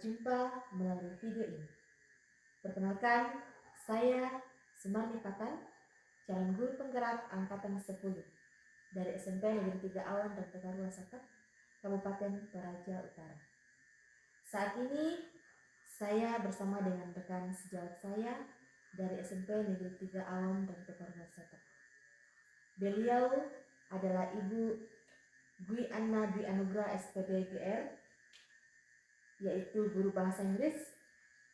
berjumpa melalui video ini. Perkenalkan, saya Sumarni Patan, calon guru penggerak angkatan 10 dari SMP Negeri 3 Awan dan Tegarua Sakat, Kabupaten Toraja Utara. Saat ini saya bersama dengan rekan sejawat saya dari SMP Negeri 3 Awan dan Tegarua Sakat. Beliau adalah Ibu Dwi Anna Dwi Anugrah SPD GR, yaitu guru bahasa Inggris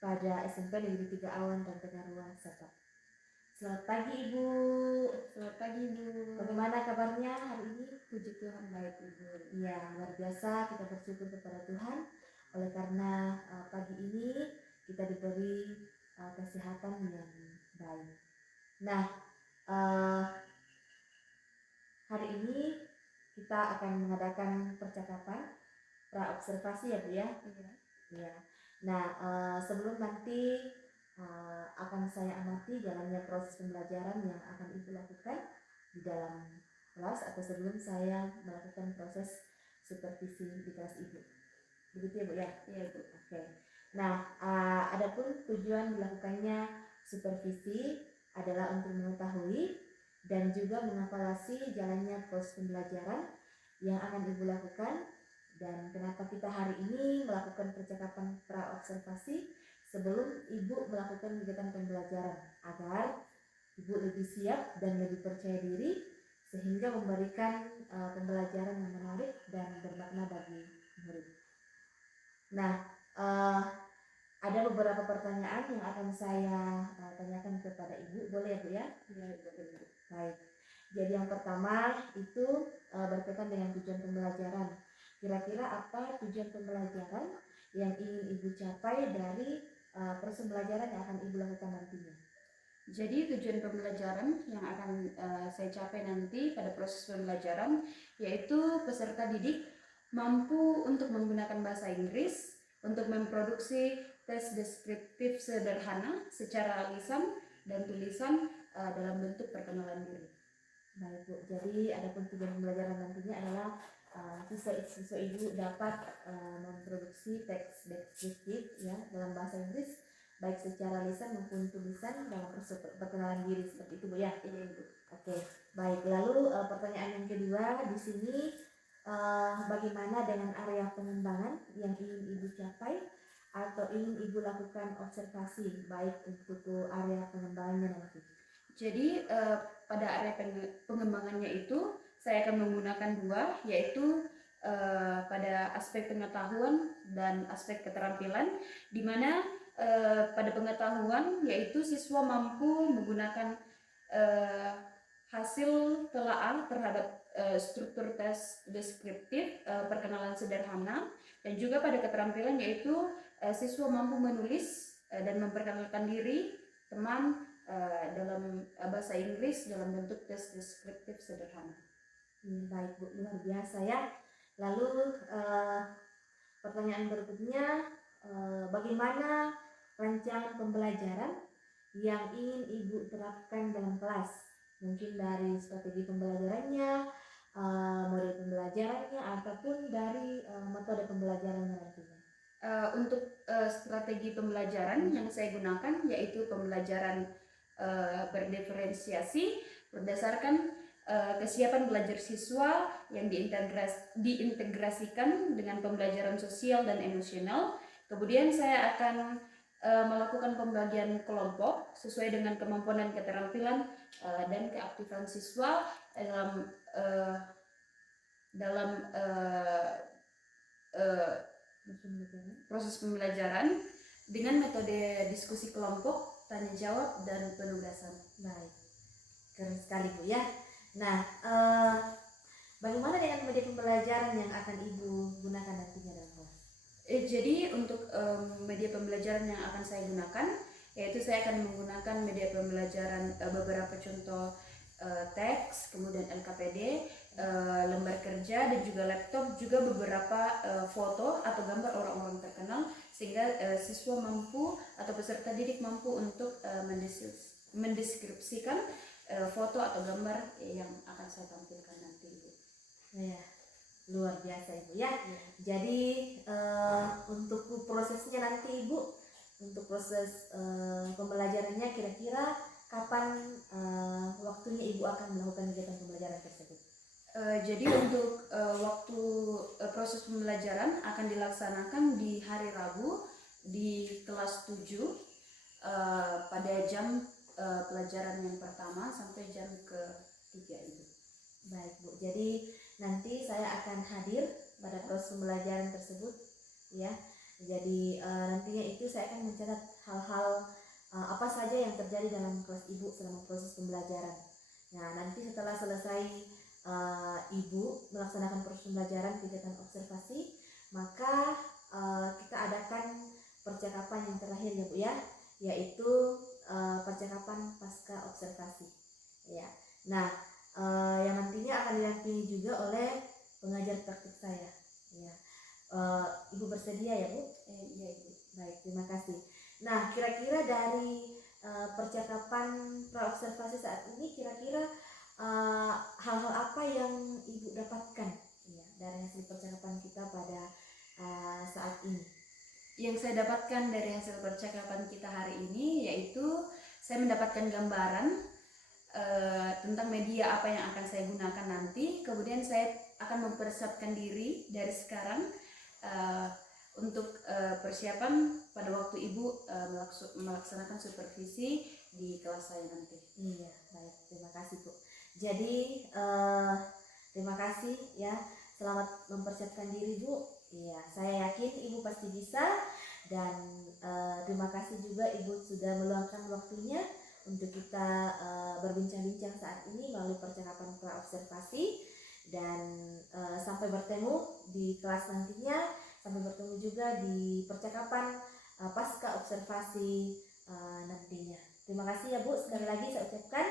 pada SMP Negeri 3 Awan dan Tegarua Sakat. Selamat pagi Ibu. Selamat pagi Ibu. Bagaimana kabarnya hari ini? Puji Tuhan baik Ibu. Ya, luar biasa, kita bersyukur kepada Tuhan oleh karena pagi ini kita diberi kesehatan yang baik. Nah, hari ini kita akan mengadakan percakapan pra-observasi ya Bu ya? Iya. Ya. Nah, sebelum nanti akan saya amati jalannya proses pembelajaran yang akan Ibu lakukan di dalam kelas atau sebelum saya melakukan proses supervisi di kelas Ibu. Begitu ya Bu ya? Iya Bu. Oke. Nah, adapun tujuan dilakukannya supervisi adalah untuk mengetahui dan juga mengevaluasi jalannya proses pembelajaran yang akan Ibu lakukan. Dan kenapa kita hari ini melakukan percakapan pra-observasi sebelum Ibu melakukan kegiatan pembelajaran, agar Ibu lebih siap dan lebih percaya diri sehingga memberikan pembelajaran yang menarik dan bermakna bagi murid. Nah, ada beberapa pertanyaan yang akan saya tanyakan kepada Ibu, boleh ya Bu ya? Iya Bu. Baik. Jadi yang pertama itu berkaitan dengan tujuan pembelajaran. Kira-kira apa tujuan pembelajaran yang ingin Ibu capai dari proses pembelajaran yang akan Ibu lakukan nantinya? Jadi tujuan pembelajaran yang akan saya capai nanti pada proses pembelajaran yaitu peserta didik mampu untuk menggunakan bahasa Inggris untuk memproduksi tes deskriptif sederhana secara lisan dan tulisan dalam bentuk perkenalan diri. Baik Bu, jadi adapun tujuan pembelajaran nantinya adalah siswa Ibu dapat memproduksi teks deskriptif ya dalam bahasa Inggris baik secara lisan maupun tulisan dalam perkenalan diri, seperti itu Bu ya? Iya Ibu. Oke, baik. Lalu pertanyaan yang kedua di sini, bagaimana dengan area pengembangan yang ingin Ibu capai atau ingin Ibu lakukan observasi baik untuk area pengembangannya nanti? Jadi pada area pengembangannya itu saya akan menggunakan dua, yaitu pada aspek pengetahuan dan aspek keterampilan, di mana pada pengetahuan yaitu siswa mampu menggunakan hasil telaah terhadap struktur tes deskriptif perkenalan sederhana, dan juga pada keterampilan yaitu siswa mampu menulis dan memperkenalkan diri teman dalam bahasa Inggris dalam bentuk tes deskriptif sederhana. Baik Bu, luar biasa ya. Lalu pertanyaan berikutnya, bagaimana rancangan pembelajaran yang ingin Ibu terapkan dalam kelas? Mungkin dari strategi pembelajarannya, model pembelajarannya, ataupun dari metode pembelajarannya nantinya. Untuk strategi pembelajaran yang saya gunakan yaitu pembelajaran berdiferensiasi berdasarkan kesiapan belajar siswa yang diintegrasikan dengan pembelajaran sosial dan emosional. Kemudian saya akan melakukan pembagian kelompok sesuai dengan kemampuan dan keterampilan dan keaktifan siswa dalam proses pembelajaran dengan metode diskusi kelompok, tanya jawab, dan penugasan. Baik, keren sekali Bu ya. Nah, bagaimana dengan media pembelajaran yang akan Ibu gunakan nantinya dalam kelas? Jadi untuk media pembelajaran yang akan saya gunakan, yaitu saya akan menggunakan media pembelajaran beberapa contoh teks, kemudian LKPD, lembar kerja, dan juga laptop, juga beberapa foto atau gambar orang-orang terkenal, sehingga siswa mampu atau peserta didik mampu untuk mendeskripsikan foto atau gambar yang akan saya tampilkan nanti. Ya, Luar biasa Ibu ya. Jadi untuk prosesnya nanti Ibu, untuk proses pembelajarannya kira-kira kapan waktunya Ibu akan melakukan kegiatan pembelajaran tersebut? Jadi untuk waktu proses pembelajaran akan dilaksanakan di hari Rabu di kelas 7 pada jam pelajaran yang pertama sampai jam ke-3 itu. Baik Bu, jadi nanti saya akan hadir pada proses pembelajaran tersebut ya. Jadi nantinya itu saya akan mencatat hal-hal apa saja yang terjadi dalam kelas Ibu selama proses pembelajaran. Nah nanti setelah selesai Ibu melaksanakan proses pembelajaran kegiatan observasi, maka kita adakan percakapan yang terakhir ya Bu ya, yaitu percakapan pasca observasi ya. Nah yang nantinya akan didampingi juga oleh pengajar praktik saya ya. Ibu bersedia ya Bu? Iya Ibu. Baik, terima kasih. Nah kira-kira dari percakapan praobservasi saat ini kira-kira hal-hal apa yang Ibu dapatkan ya, dari hasil percakapan kita pada saat ini? Yang saya dapatkan dari hasil percakapan kita hari ini yaitu saya mendapatkan gambaran tentang media apa yang akan saya gunakan nanti. Kemudian saya akan mempersiapkan diri dari sekarang untuk persiapan pada waktu Ibu melaksanakan supervisi di kelas saya nanti. Iya, baik, terima kasih Bu. Jadi terima kasih ya, selamat mempersiapkan diri Bu. Iya, saya yakin Ibu pasti bisa, dan terima kasih juga Ibu sudah meluangkan waktunya untuk kita berbincang-bincang saat ini melalui percakapan praobservasi, dan sampai bertemu di kelas nantinya, sampai bertemu juga di percakapan pasca observasi nantinya. Terima kasih ya Bu, sekali lagi saya ucapkan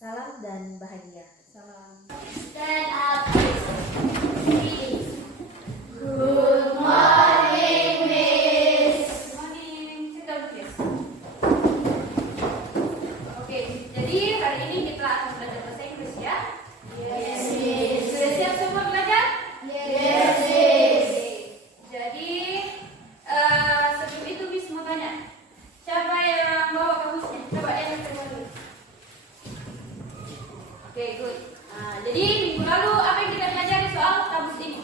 salam dan bahagia. Salam. Stand up, please. Good morning, Miss. Good morning. Sit down, please. Oke, jadi hari ini kita akan belajar bahasa Inggris ya. Yes, Miss. Sudah siap semua belajar? Yes, Miss. Jadi sebelum itu Miss mau tanya, siapa yang bawa kamusnya? Coba yang dulu. Oke, good. Jadi minggu lalu apa yang kita pelajari soal kamus ini?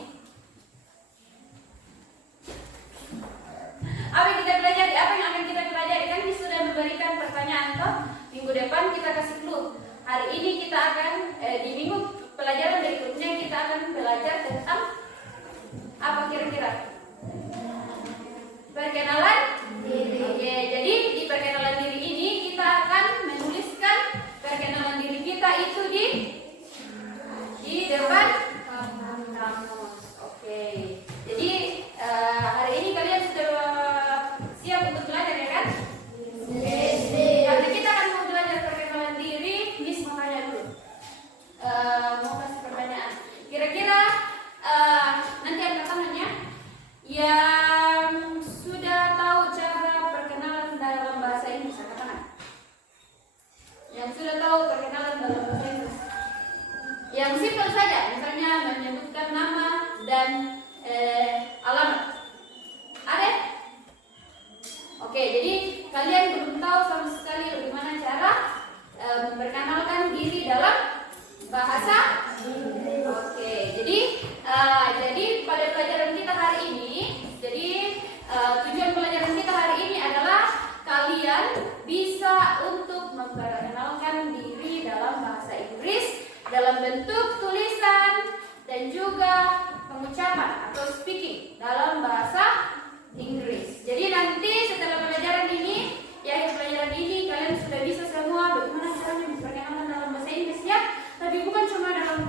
Apa yang kita pelajari? Apa yang akan kita pelajari? Kan Miss sudah memberikan pertanyaan toh. Minggu depan kita kasih clue. Hari ini kita akan di minggu pelajaran berikutnya kita akan belajar tentang apa kira-kira? Perkenalan diri. Oke, jadi di perkenalan diri ini kita akan menuliskan perkenalan diri kita itu di depan kamus. Oke. Jadi hari ini kalian sudah siap untuk belajar ya kan? Yes, Miss. Karena kita akan mau belajar perkenalan diri, Miss mau tanya dulu. Mau kasih pertanyaan. Kira-kira nanti angkat tangannya yang sudah tahu cara perkenalan dalam bahasa Inggris, angkat tangan. Yang sudah tahu perkenalan dalam bahasa Inggris. Yang simpel saja, misalnya menyebutkan nama dan alamat. Ada? Oke, jadi kalian belum tahu sama sekali bagaimana cara memperkenalkan diri dalam bahasa Inggris. Oke, jadi pada pelajaran kita hari ini, tujuan pelajaran kita hari ini adalah kalian bisa untuk memperkenalkan diri dalam bahasa Inggris dalam bentuk tulisan dan juga pengucapan atau speaking dalam bahasa Inggris. Jadi nanti setelah pelajaran ini, ya akhir pelajaran ini kalian sudah bisa semua bagaimana caranya memperkenalkan dalam bahasa Inggris ya. Tapi bukan cuma dalam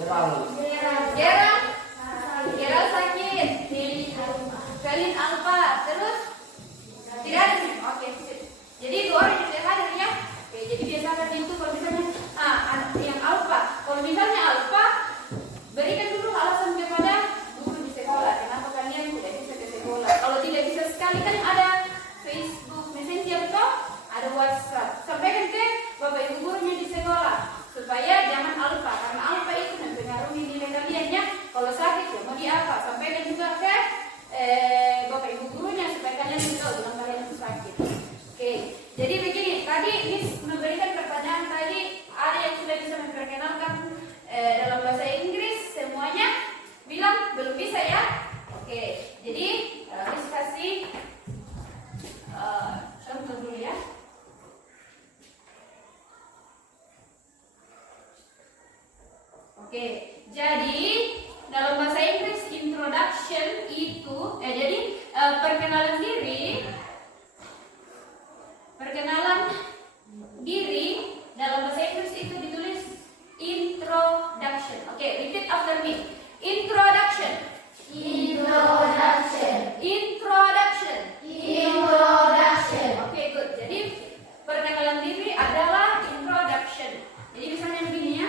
Gerald. Gerald sakit. Felin Alfa. Terus tidak ada sih. Oke. Jadi 2 orang yang tidak hadir ya. Oke, jadi biasakan itu kalau misalnya yang Alfa. Kalau misalnya Alfa, berikan dulu alasan kepada guru di sekolah. Kenapa kalian tidak bisa ke sekolah? Kalau tidak bisa sekali kan ada Facebook Messenger toh, ada WhatsApp. Sampaikan ke Bapak Ibu gurunya di sekolah supaya jangan Alfa, karena Alfa itu mempengaruhi nilai kalian ya. Kalau sakit ya mau di apa? Sampaikan juga ke Bapak Ibu gurunya supaya kalian tahu dengan kalian itu sakit. Oke, jadi begini. Tadi Miss memberikan pertanyaan tadi, ada yang sudah bisa memperkenalkan dalam bahasa Inggris semuanya bilang belum bisa ya. Oke, jadi Miss kasih contoh dulu ya. Oke, jadi dalam bahasa Inggris introduction itu jadi perkenalan diri dalam bahasa Inggris itu ditulis introduction. Oke, repeat after me. Introduction. Oke, good. Jadi perkenalan diri adalah introduction. Jadi misalnya begini ya.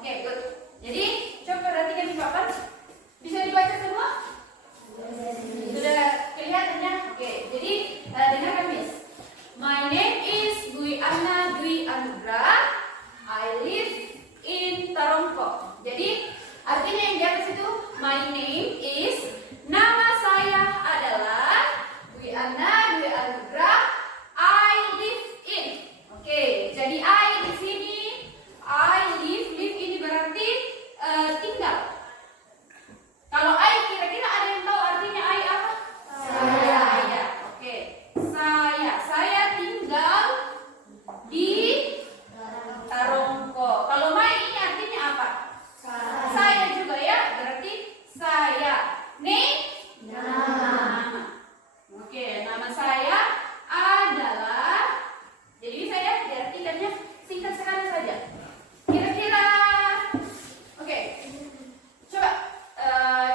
Oke, good. Jadi coba perhatikan di papan. Bisa dibaca semua? Sudah kelihatan ya? Oke, jadi dengarkan Miss. My name is Dwi Anna Dwi Anugrah. I live in Tarongko. Jadi artinya yang di atas itu my name is, nama saya adalah Dwi Anna Dwi Anugrah. I live in. Oke, jadi I di sini I live ini berarti tinggal. Kalau I kira-kira ada yang tahu artinya I apa? Saya. Oke. Saya tinggal di Tarongko. Kalau my ini artinya apa? Saya juga ya, berarti saya. Name? Nama. Oke, nama saya adalah, jadi bisa ya diartikannya singkat sekali saja. Kira-kira, oke, coba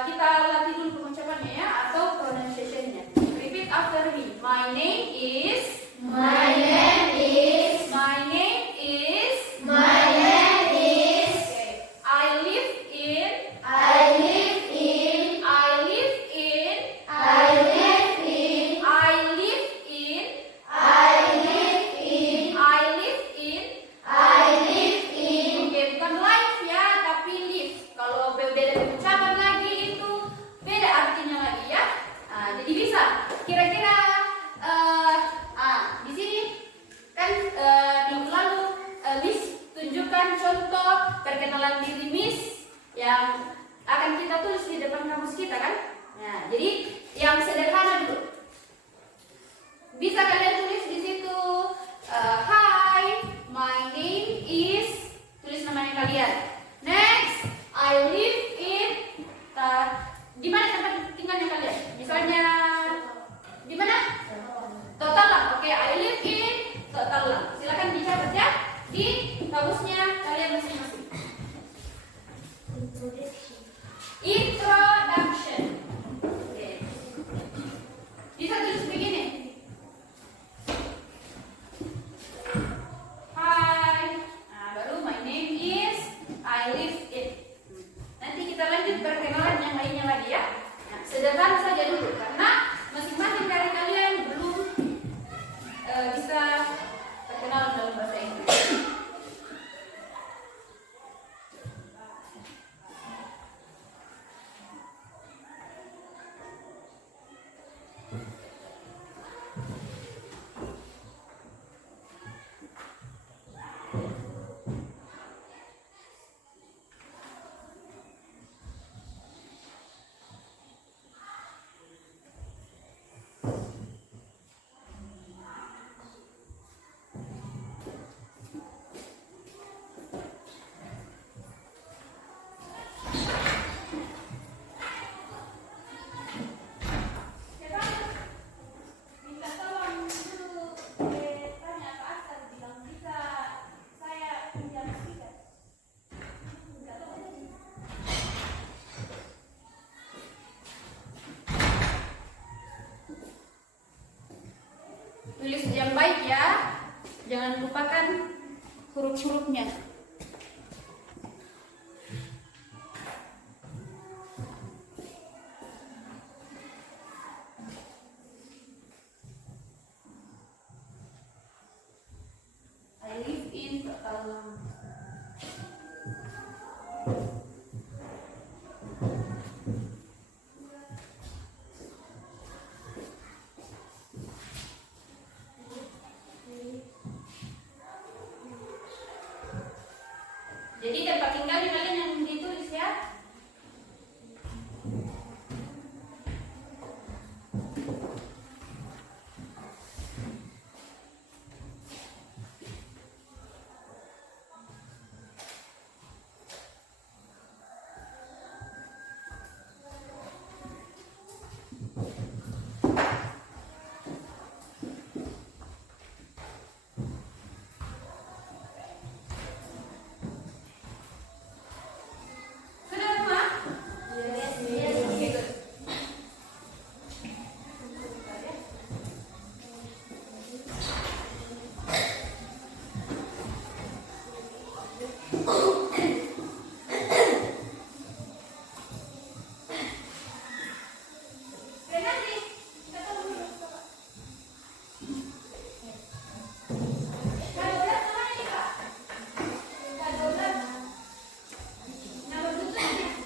kita latih dulu pengucapannya ya, atau pronunciation-nya. Repeat after me. My name is. Okay. I live in. Oke, bukan live ya, tapi live. Kalau beda pengucapan lagi itu beda artinya lagi ya. Jadi bisa. Kira-kira di sini kan minggu lalu Miss tunjukkan contoh perkenalan diri Miss yang akan kita tulis di depan kamus kita kan. Nah, jadi yang sederhana dulu. Bisa kalian tulis di situ. Hi, my name is, tulis namanya kalian. Next, I live in, di mana tempat tinggalnya kalian? Misalnya di mana? Totalang. Oke, I live in Totalang. Silakan dicatat ya di kamusnya kalian masing-masing. Introduction. Oke. Bisa tulis begini. Hi. Nah, baru my name is, I live in. Nanti kita lanjut perkenalan yang lainnya lagi ya. Nah, sederhana saja dulu karena masing-masing dari kalian belum bisa perkenalan dalam bahasa Inggris. Jadi tempat tinggalnya kalian yang ditulis ya. Sudah semua? Oke, good. Renati, kita tunggu dulu. Kalau berat namanya nih, Kak? Kalau berat. Nomor 7 nih.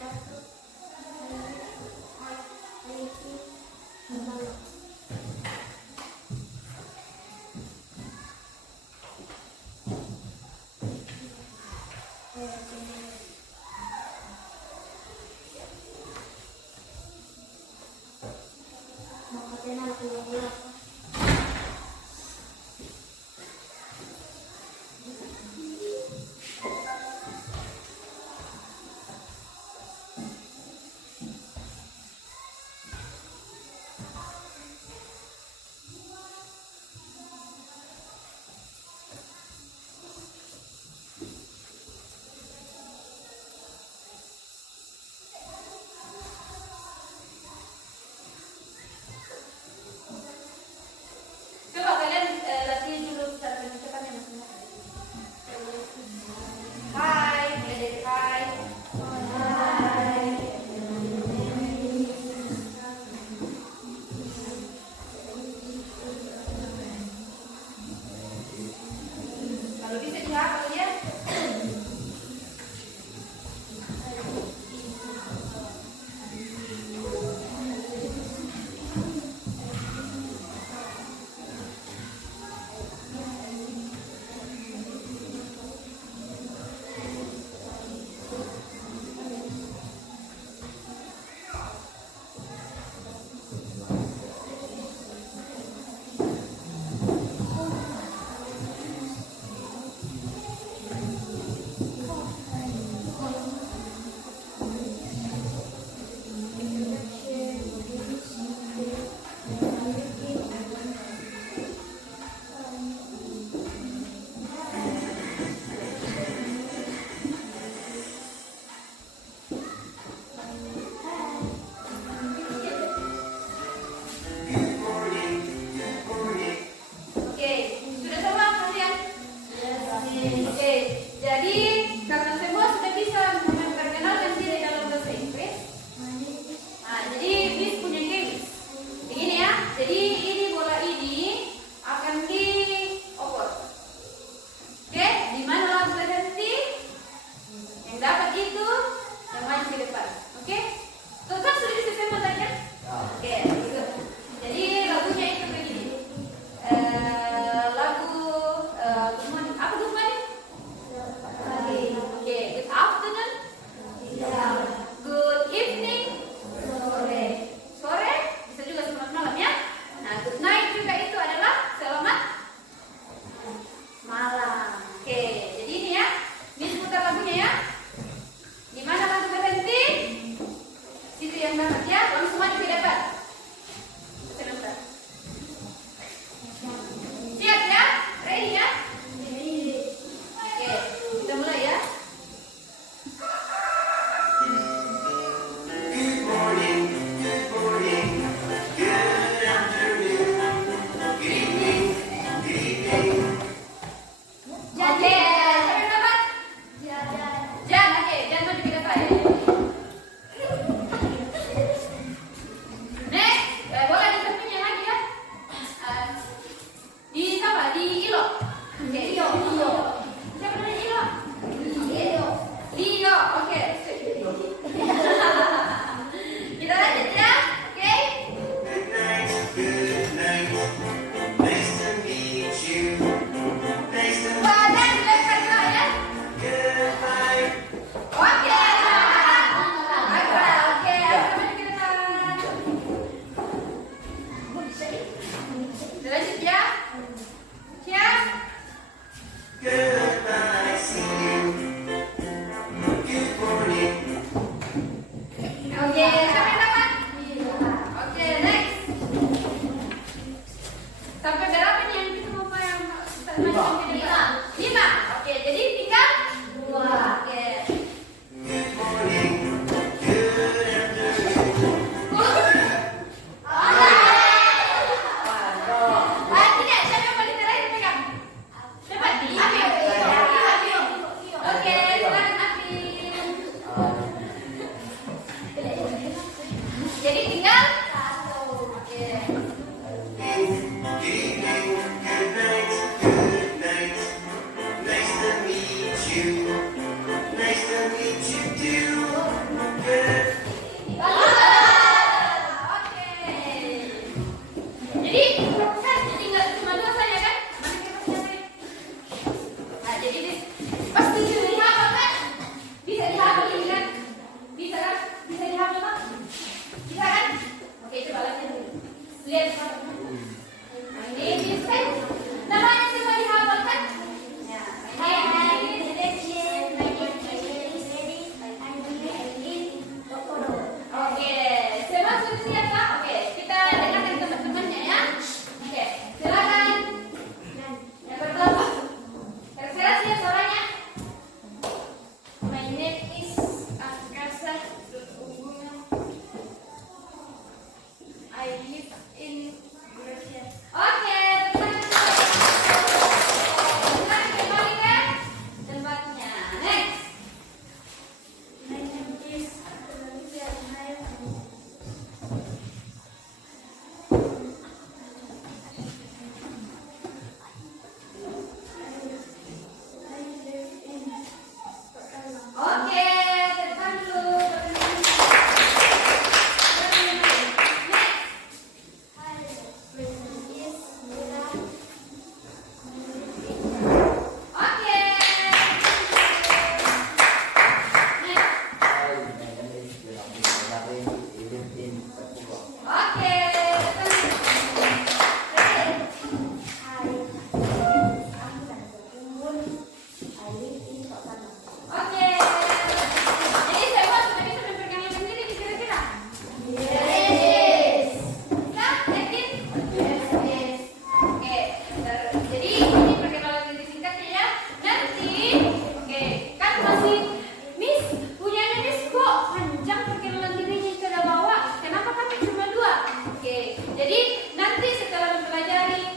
masih Miss, punyanya Miss kok panjang perkenalan dirinya ke bawah. Kenapa kami cuma 2? Oke, jadi nanti setelah mempelajari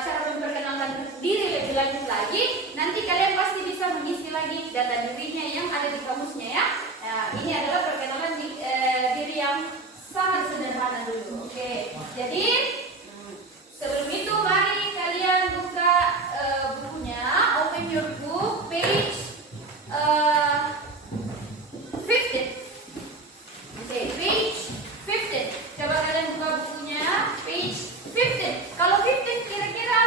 cara memperkenalkan diri lebih lanjut lagi, nanti kalian pasti bisa mengisi lagi data dirinya yang ada di kamusnya ya. Nah, ini adalah perkenalan diri yang sangat sederhana dulu. Oke, jadi sebelum itu mari kalian buka bukunya, open your book, page 15. Oke, page 15. Coba kalian buka bukunya, page 15. Kalau 15 kira-kira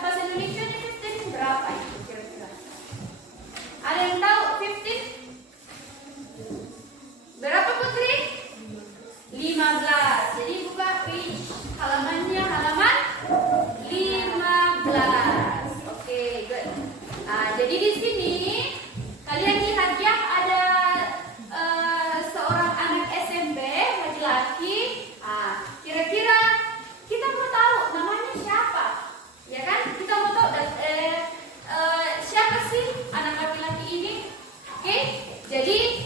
bahasa Indonesia-nya 15 berapa itu kira-kira? Ada yang tahu 15? Berapa Putri? 15. Jadi buka page halamannya, halaman 15. Oke, good. Jadi di sini kalian lihat ya ada seorang anak SMP laki-laki. Kira-kira kita mau tahu namanya siapa, ya kan? Kita mau tahu siapa sih anak laki-laki ini? Oke, jadi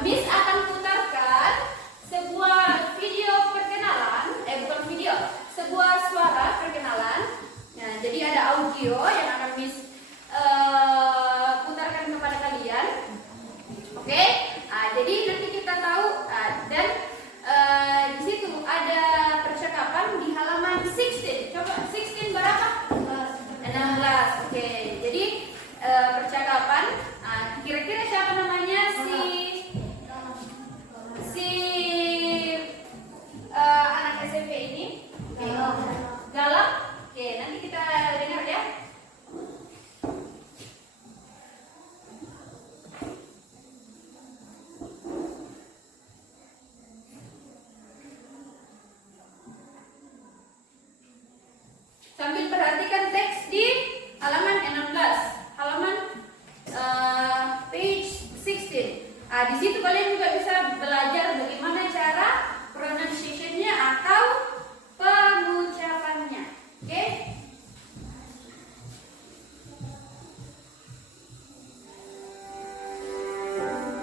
Miss akan putarkan sebuah video perkenalan, bukan video, sebuah suara perkenalan. Nah, jadi ada audio yang akan Miss putarkan kepada kalian. Oke, jadi nanti kita tahu dan di situ ada percakapan di halaman 16. Coba 16 berapa? 16. Oke, jadi percakapan. Kira-kira siapa namanya si anak SMP ini? Galang. Oke, nanti kita dengar ya. Sambil perhatikan teks di halaman 16, halaman page 16. Di situ kalian juga bisa belajar bagaimana cara pronunciation-nya atau pengucapannya. Oke?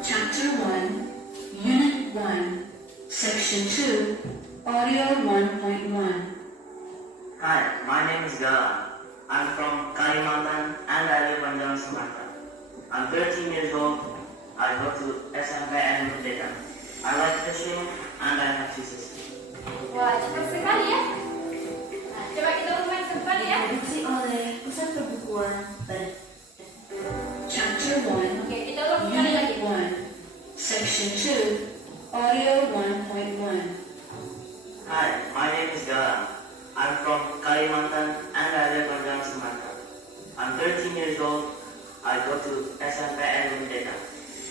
Chapter 1, Unit 1, Section 2, Audio 1.1. Hi, my name is Galang. I'm from Kalimantan and I live on Jalan Sumatera. I'm 13 years old. I go to SMPN Merdeka. I like fishing and I have 2 sisters. Wah, cepat sekali ya. Nah, coba kita ulangi kembali ya. Produksi oleh Pusat Perbukuan Chapter 1, Oke, kita ulang sekali lagi. Unit 1, Section 2, Audio 1.1. Hi, my name is Galang. I'm from Kalimantan and I live on Jalan Sumatera. I'm 13 years old. I go to SMPN Merdeka.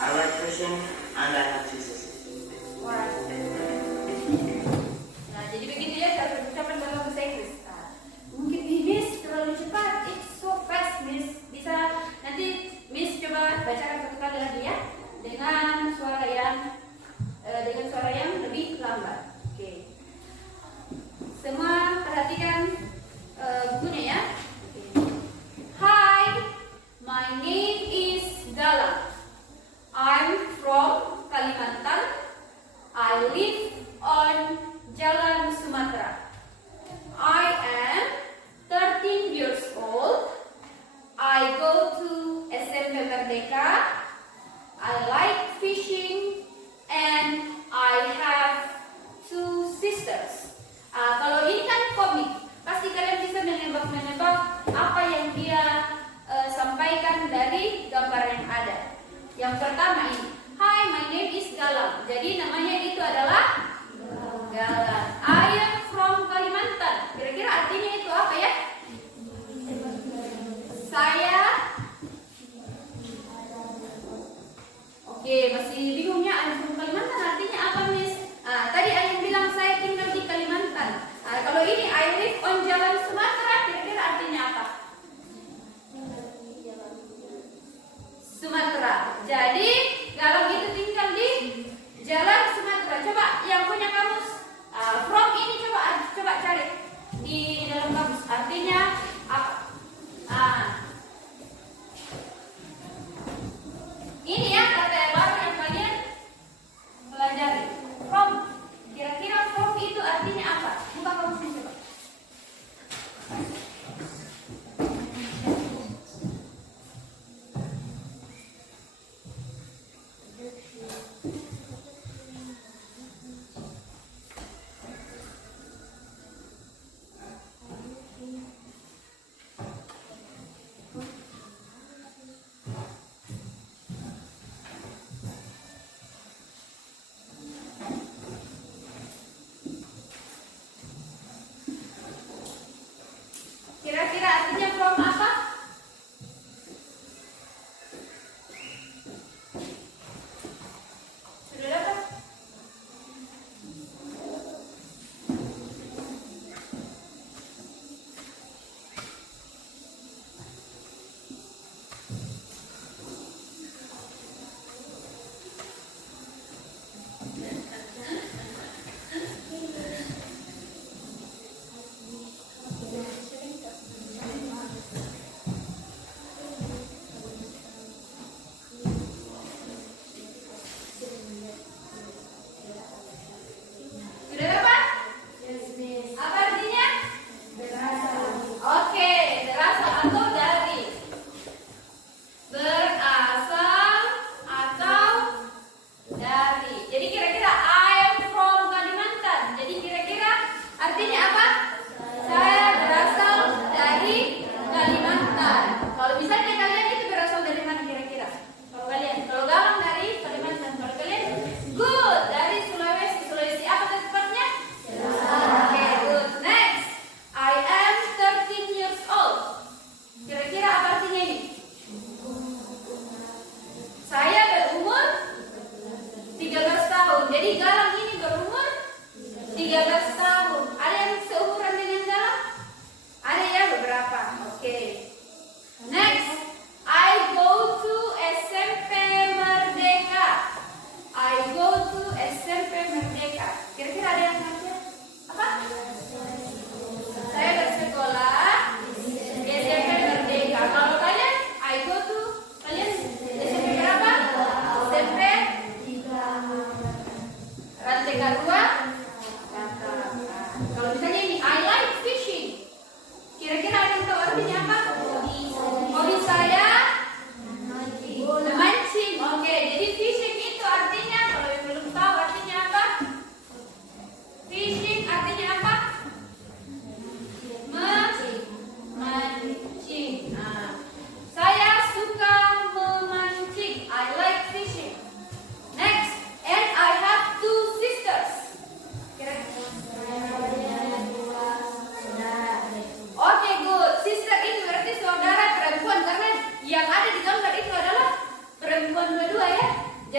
I like fishing and I have 2 sisters. Wah. Nah, jadi begitu ya cara ucapan dalam bahasa Inggris. Mungkin Miss terlalu cepat. It's so fast, Miss. Bisa nanti Miss coba bacakan satu kali lagi ya dengan suara yang lebih lambat. Oke. Semua perhatikan bukunya ya. Hi, my name is Galang. I'm from Kalimantan. I live on Jalan Sumatera. I am 13 years old. I go to SMP Merdeka. I like fishing and I have 2 sisters. Kalau ini kan komik, pasti kalian bisa menebak-menebak apa yang dia sampaikan dari gambar yang ada. Yang pertama ini, Hi, my name is Galang. Jadi namanya itu adalah Galang. I am from Kalimantan. Kira-kira artinya itu apa ya? Saya. Oke, masih bingungnya I am from Kalimantan artinya apa, Miss? Tadi ada yang bilang saya tinggal di Kalimantan. Kalau ini I live on Jalan Sumatera, kira-kira artinya apa? Sumatera. Jadi Galang itu tinggal di Jalan Sumatera. Coba yang punya kamus from ini coba cari di dalam kamus artinya apa?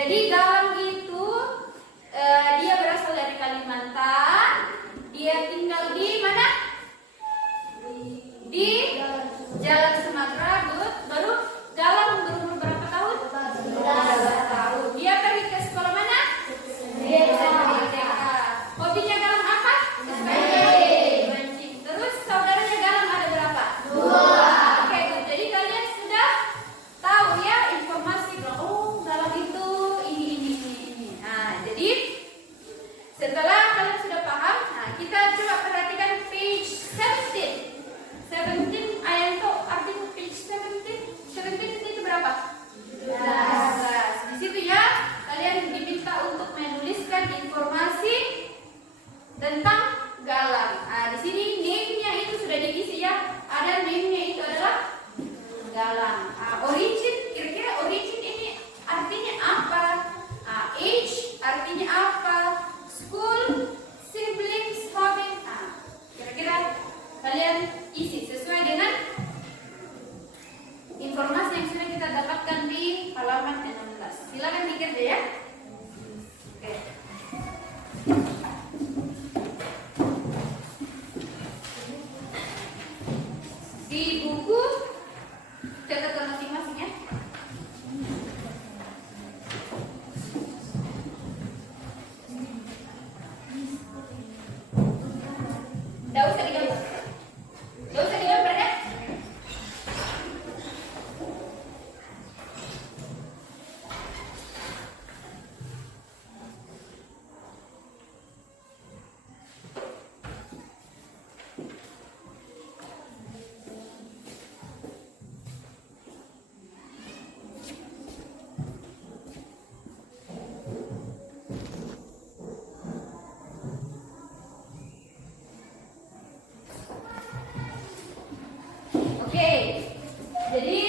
Jadi Galang itu dia berasal dari Kalimantan. Dia tinggal di mana? Di Jalan Sumatera. Baru Galang berumur berapa tahun? 11 tahun. Dia pergi ke sekolah mana? Merdeka. Hobinya Galang apa? Mancing. Terus saudaranya Galang ada berapa? 2. Oke, good. Jadi kalian sudah tahu ya informasi kalau oh Galang itu ini. Nah, jadi setelah kalian sudah paham, nah kita coba perhatikan page 17. 17 Ayanto artinya page 17. 17 itu berapa? 11. Di situ ya kalian diminta untuk menuliskan informasi tentang Galang. Nah, di sini name-nya itu sudah diisi ya. Ada name-nya itu adalah Galang. Origin, kira-kira origin ini artinya apa? Age artinya apa? School, siblings, hobby. Kira-kira kalian isi sesuai dengan informasi yang sudah kita dapatkan di halaman 16. Silakan dikerja ya. Oke. Di buku catatan masing-masing ya. Nggak usah digambar. Nggak usah digambar ya. Oke, jadi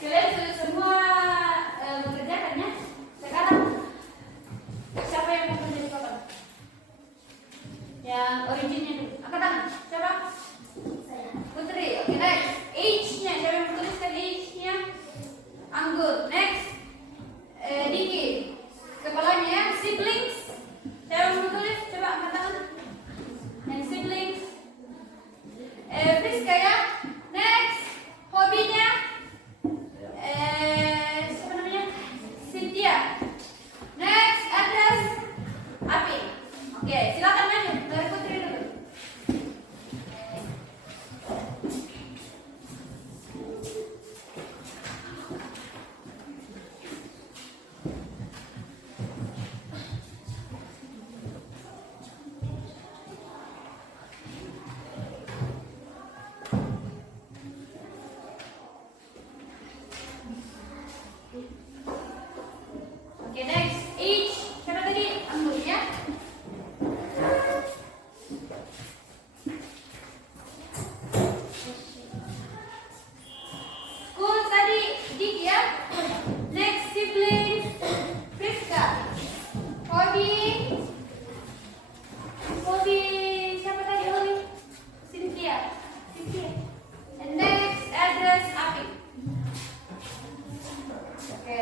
kalian sudah semua mengerjakannya. Sekarang siapa yang mau menjadi papan? Yang originnya dulu. Angkat tangan. Siapa? Saya. Putri. Oke, next. Age-nya. Siapa yang menuliskan age-nya? Anggur. Next. Diki. Kepalanya ya. Siblings. Siapa yang menulis? Coba angkat tangan. Yang siblings. Friska ya. Next. Hobinya siapa namanya? Cynthia. Next, address Api. Oke, silakan lanjut dari Putri dulu. Oke, next. Age. Siapa tadi? Anggur ya. School tadi Dik ya. Next, sibling Friska. Hobi siapa tadi? Hobi Cynthia. And next, address Api. Oke.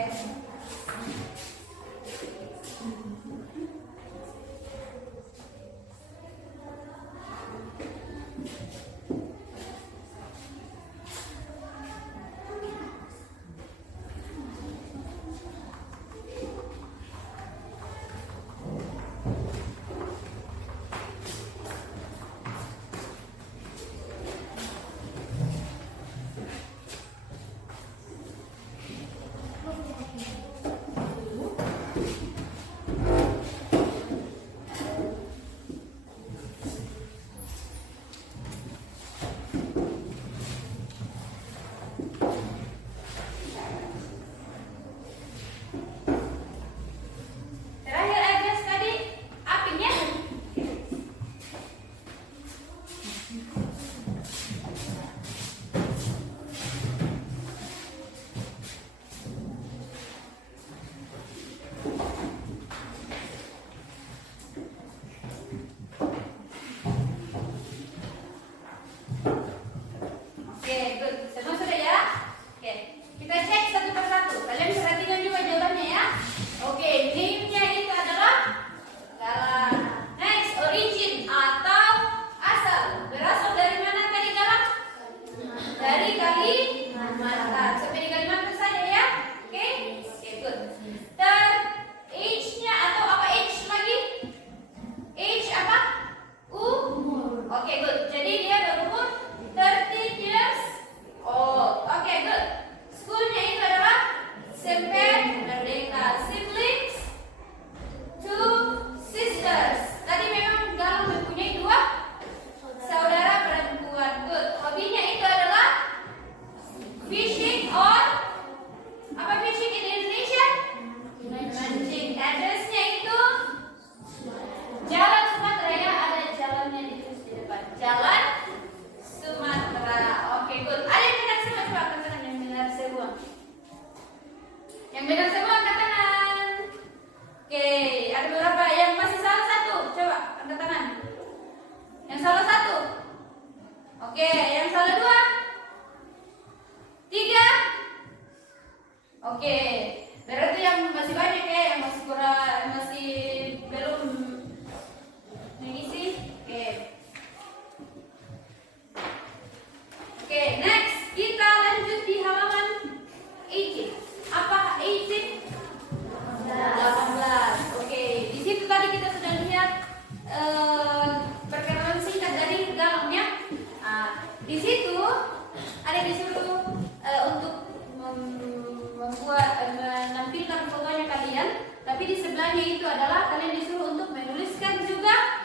Misalnya itu adalah kalian disuruh untuk menuliskan juga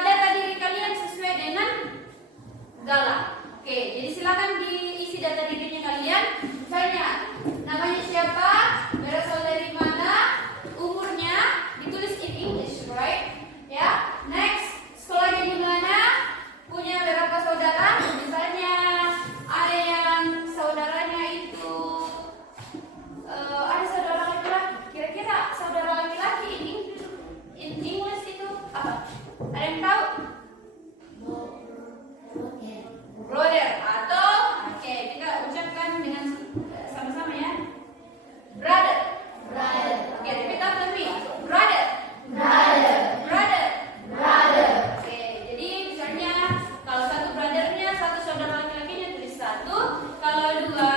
data diri kalian sesuai dengan Gala. Oke, jadi silakan diisi data dirinya kalian. Misalnya namanya siapa, berasal dari mana, umurnya ditulis in English, right? Ya. Next, sekolahnya di mana, punya berapa saudara. Misalnya ada yang saudaranya itu ada saudara laki-laki. Kira-kira saudara laki-laki in English itu apa? Ada yang tahu? Brother atau oke, kita ucapkan dengan sama-sama ya. Brother. Oke, repeat after me. Brother. Oke, jadi misalnya kalau satu brothernya, satu saudara laki-lakinya tulis satu. Kalau dua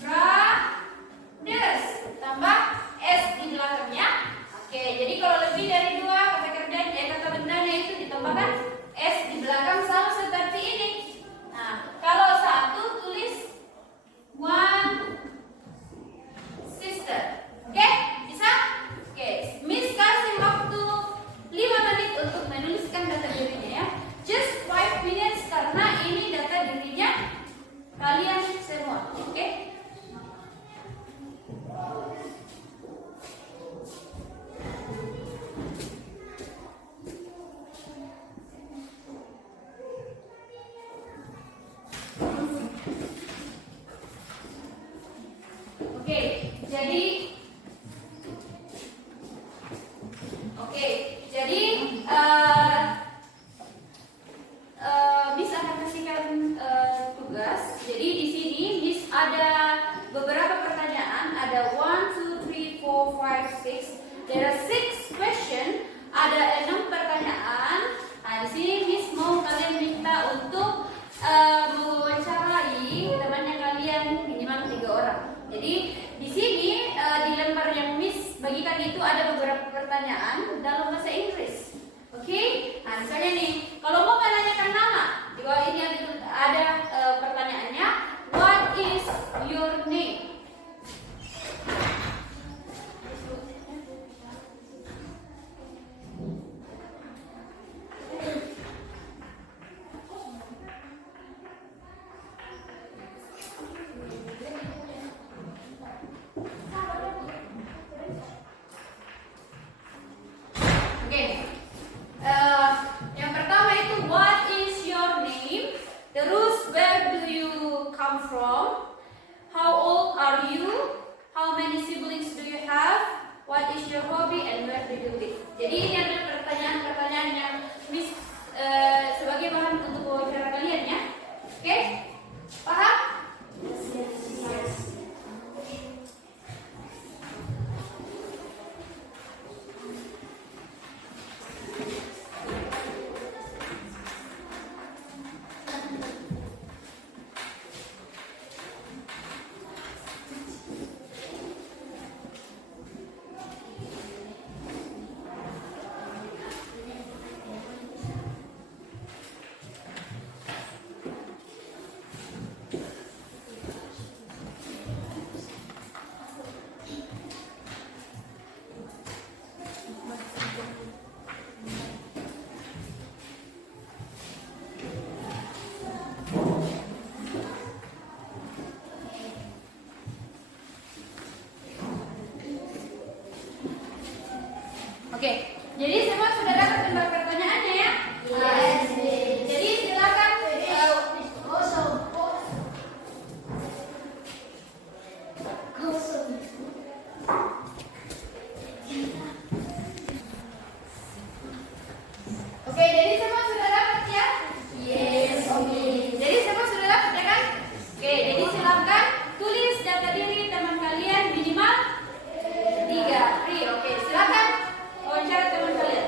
brothers tambah s di belakangnya. Oke, jadi kalau lebih dari dua kata kerjanya kata bendanya itu ditambahkan s di belakang sama seperti ini. Nah, kalau satu tulis one sister. Oke, bisa? Oke, Miss kasih waktu 5 menit untuk menuliskan data dirinya ya. Just 5 minutes karena ini data dirinya kalian semua. Oke? Oke, jadi Miss akan kasihkan tugas. Jadi di sini Miss ada beberapa pertanyaan. Ada 1, 2, 3, 4, 5, 6. There are 6 question. Ada 6 pertanyaan. Nah, di sini Miss mau kalian minta untuk mewawancarai temannya kalian minimal 3 orang. Jadi di sini di lembar yang Miss bagikan itu ada beberapa pertanyaan dalam bahasa Inggris. Oke? Nah, misalnya nih, kalau mau menanyakan nama, di bawah ini ada pertanyaannya, what is your name? Oke. Yang pertama itu what is your name? Terus where do you come from? How old are you? How many siblings do you have? What is your hobby and where do you live? Jadi ini adalah pertanyaan-pertanyaan yang Miss sebagai bahan untuk wawancara kalian ya. Oke? Paham? Yes. Oke, jadi semua sudah dapat lembar pertanyaannya ya? Yes. Jadi silakan Oke, jadi semua sudah dapat ya? Yes. Jadi semua sudah dapat ya kan? Oke, jadi silakan tulis data diri teman kalian minimal 3. Free. Oke, silakan wawancara teman kalian.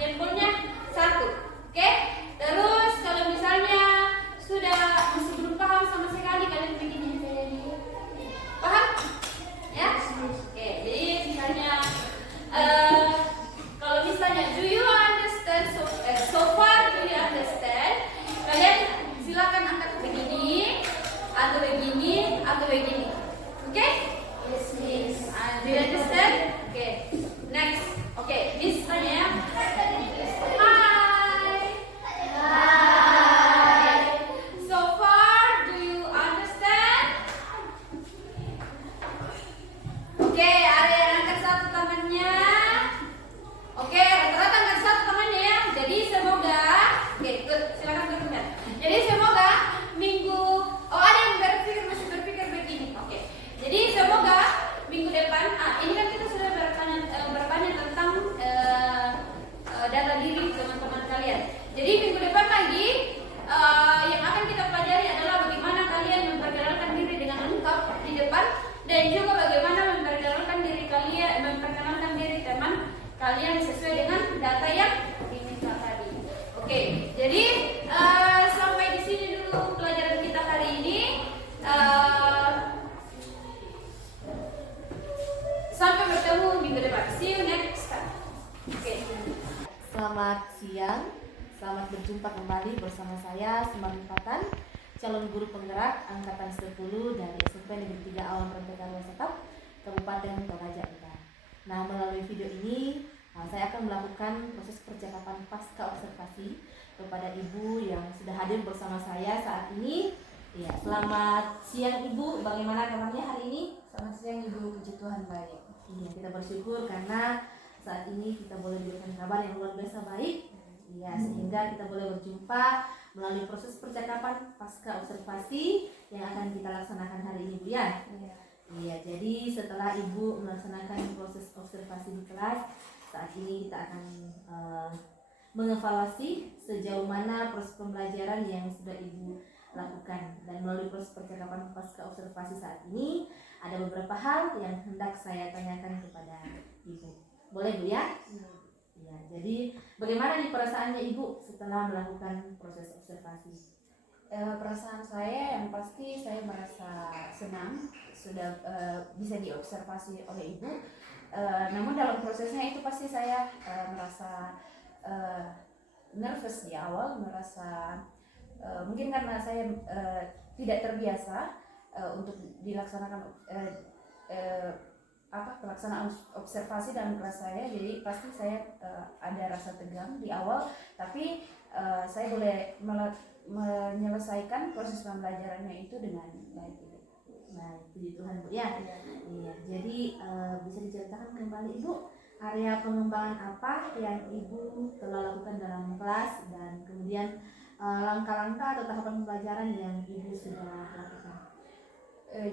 jempolnya 1. Oke? Terus kalau misalnya sudah masih belum paham sama sekali, kalian begini aja jadi. Paham? Ya? Oke, jadi misalnya kalau misalnya do you understand so far do you understand? Kalian silakan angkat begini atau begini atau begini. Oke? Yes, Miss. Do you understand? Oke. Next. Oke, Miss tanya ya. Hi. So far, do you understand? Oke, ada yang angkat satu tangannya. Oke, rata-rata angkat satu tangannya ya. Jadi semoga, oke, good. Silakan teruskan. Jadi semoga minggu, ada yang masih berpikir begini. Oke. Jadi semoga minggu depan, ini kan kita sudah bertanya tentang data diri teman-teman kalian. Jadi minggu depan lagi yang akan kita pelajari adalah bagaimana kalian memperkenalkan diri dengan lengkap di depan, dan juga bagaimana memperkenalkan diri teman kalian sesuai dengan data yang diminta tadi. Oke, jadi sampai di sini dulu pelajaran kita hari ini. Sampai bertemu minggu depan. See you next time. Oke. Selamat siang, selamat berjumpa kembali bersama saya Sumarni Patan, calon guru penggerak angkatan 10 dari SMP Negeri 3 Awan Ranteka Wasatap, Kabupaten Toraja Utara. Nah, melalui video ini saya akan melakukan proses percakapan pasca observasi kepada ibu yang sudah hadir bersama saya saat ini. Ya, selamat siang Ibu, bagaimana kabarnya hari ini? Selamat siang Ibu, puji Tuhan baik. Iya, kita bersyukur karena saat ini kita boleh diberikan kabar yang luar biasa baik. Iya, sehingga kita boleh berjumpa melalui proses percakapan pasca observasi yang akan kita laksanakan hari ini, Bu ya. Iya, jadi setelah Ibu melaksanakan proses observasi di kelas, saat ini kita akan mengevaluasi sejauh mana proses pembelajaran yang sudah Ibu lakukan. Dan melalui proses percakapan pasca observasi saat ini ada beberapa hal yang hendak saya tanyakan kepada Ibu. Boleh Bu ya? Ya, jadi bagaimana nih perasaannya Ibu setelah melakukan proses observasi? Perasaan saya yang pasti saya merasa senang sudah bisa diobservasi oleh Ibu. Namun dalam prosesnya itu pasti saya merasa nervous di awal, merasa mungkin karena saya tidak terbiasa untuk dilaksanakan pelaksanaan observasi dalam kelas saya, jadi pasti saya ada rasa tegang di awal, tapi saya boleh menyelesaikan proses pembelajarannya itu dengan baik. Nah, puji Tuhan Bu ya. Iya, jadi bisa diceritakan kembali Ibu area pengembangan apa yang Ibu telah lakukan dalam kelas, dan kemudian langkah-langkah atau tahapan pembelajaran yang Ibu sudah lakukan.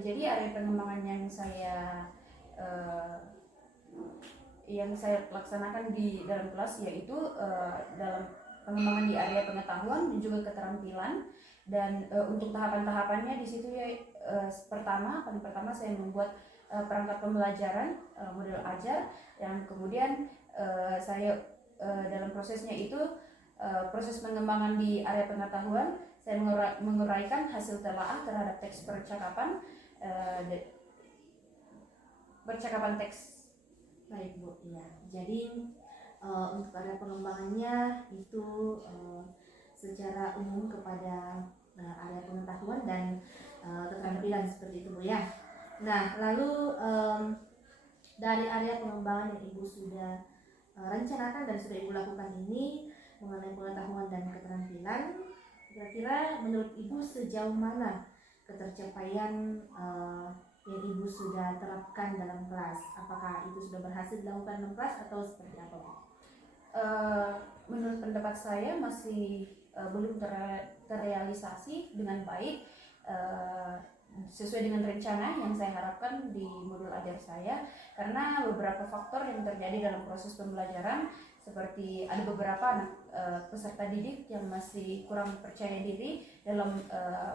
Jadi area pengembangan yang saya laksanakan di dalam kelas yaitu dalam pengembangan di area pengetahuan dan juga keterampilan. Dan untuk tahapan-tahapannya di situ ya, paling pertama saya membuat perangkat pembelajaran model ajar, yang kemudian saya dalam prosesnya itu proses pengembangan di area pengetahuan, saya menguraikan hasil telaah terhadap teks percakapan teks. Baik Bu, ya. Jadi untuk area pengembangannya itu secara umum kepada area pengetahuan dan keterampilan seperti itu Bu ya. Nah, lalu dari area pengembangan yang Ibu sudah rencanakan dan sudah Ibu lakukan ini mengenai pengetahuan dan keterampilan, kira-kira menurut Ibu sejauh mana ketercapaian yang Ibu sudah terapkan dalam kelas? Apakah itu sudah berhasil dilakukan dalam kelas atau seperti apa Bu? Menurut pendapat saya masih belum terrealisasi dengan baik sesuai dengan rencana yang saya harapkan di modul ajar saya, karena beberapa faktor yang terjadi dalam proses pembelajaran, seperti ada beberapa anak peserta didik yang masih kurang percaya diri dalam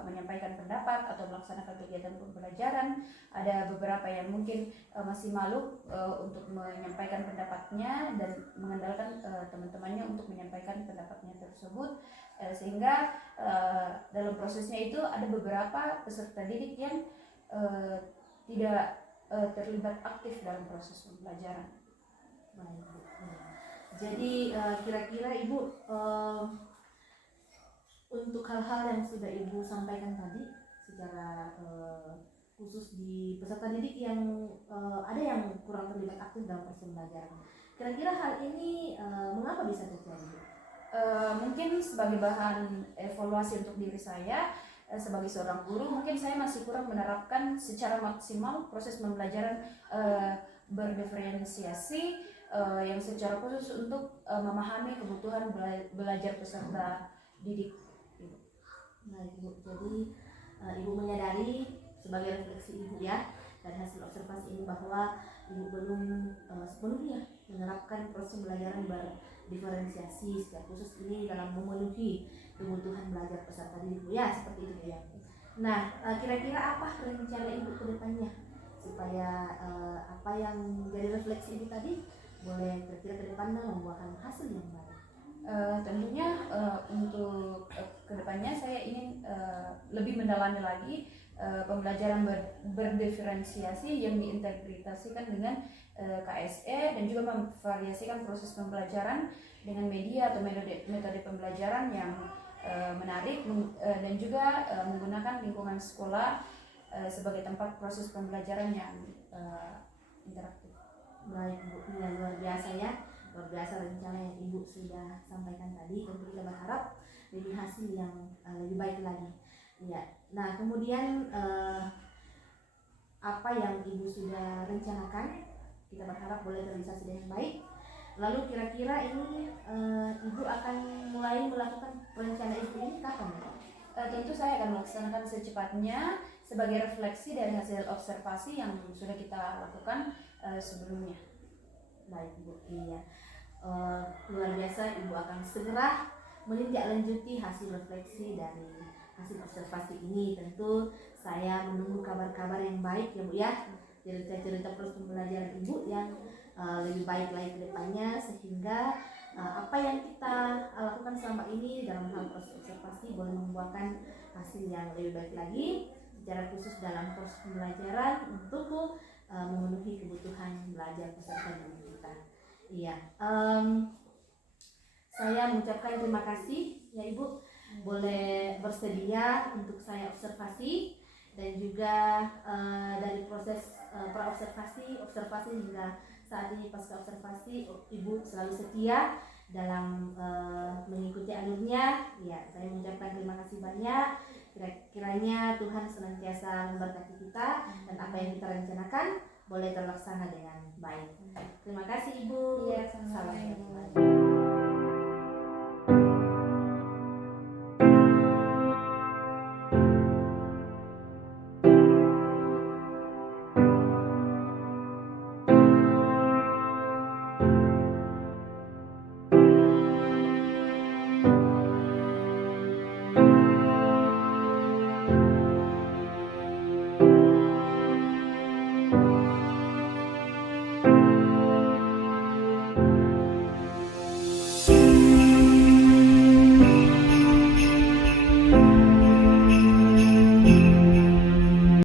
menyampaikan pendapat atau melaksanakan kegiatan pembelajaran. Ada beberapa yang mungkin masih malu untuk menyampaikan pendapatnya dan mengandalkan teman-temannya tersebut, sehingga dalam prosesnya itu ada beberapa peserta didik yang tidak terlibat aktif dalam proses pembelajaran. Baik, Bu. Ya. Jadi kira-kira Ibu untuk hal-hal yang sudah Ibu sampaikan tadi secara khusus di peserta didik yang ada yang kurang terlibat aktif dalam proses pembelajaran, kira-kira hal ini mengapa bisa terjadi, Bu? Mungkin sebagai bahan evaluasi untuk diri saya sebagai seorang guru, mungkin saya masih kurang menerapkan secara maksimal proses pembelajaran berdiferensiasi yang secara khusus untuk memahami kebutuhan belajar peserta didik. Baik, Bu. Jadi Ibu menyadari sebagai refleksi Ibu ya dari hasil observasi ini bahwa Ibu belum sepenuhnya menerapkan proses pembelajaran berdiferensiasi secara khusus ini dalam memenuhi kebutuhan belajar peserta didik, Bu ya, seperti itu, Bu ya. Nah, kira-kira apa rencana Ibu ke depannya supaya apa yang menjadi refleksi Ibu tadi boleh kira-kira ke depannya membuahkan hasil yang baik? Tentunya untuk kedepannya saya ingin lebih mendalami lagi pembelajaran berdiferensiasi yang diintegrasikan dengan KSE dan juga memvariasikan proses pembelajaran dengan media atau metode pembelajaran yang menarik dan juga menggunakan lingkungan sekolah sebagai tempat proses pembelajaran yang interaktif. Baik, Bu, ini luar biasa ya, luar biasa rencana yang Ibu sudah sampaikan tadi. Tentu kita berharap lebih hasil yang lebih baik lagi. Ya. Nah, kemudian apa yang Ibu sudah rencanakan, kita berharap boleh terrealisasi dengan baik. Lalu kira-kira ini Ibu akan mulai melakukan rencana Ibu ini kapan, ya? Tentu saya akan melaksanakan secepatnya sebagai refleksi dari hasil observasi yang sudah kita lakukan sebelumnya. Baik, Bu. Iya. Luar biasa, Ibu akan segera menindaklanjuti hasil refleksi dari hasil observasi ini. Tentu saya menunggu kabar-kabar yang baik ya, Bu ya, cerita-cerita proses pembelajaran Ibu yang lebih baik lagi ke depannya, sehingga apa yang kita lakukan selama ini dalam hal proses observasi boleh membuahkan hasil yang lebih baik lagi secara khusus dalam proses pembelajaran untuk memenuhi kebutuhan belajar peserta didik kita. Iya, saya mengucapkan terima kasih ya Ibu, boleh bersedia untuk saya observasi dan juga dari proses observasi hingga saat ini pasca observasi Ibu selalu setia dalam mengikuti alurnya. Ya, saya mengucapkan terima kasih banyak. Kiranya Tuhan senantiasa memberkati kita dan apa yang kita rencanakan boleh terlaksana dengan baik. Terima kasih Ibu. Iya, sama-sama. Salam.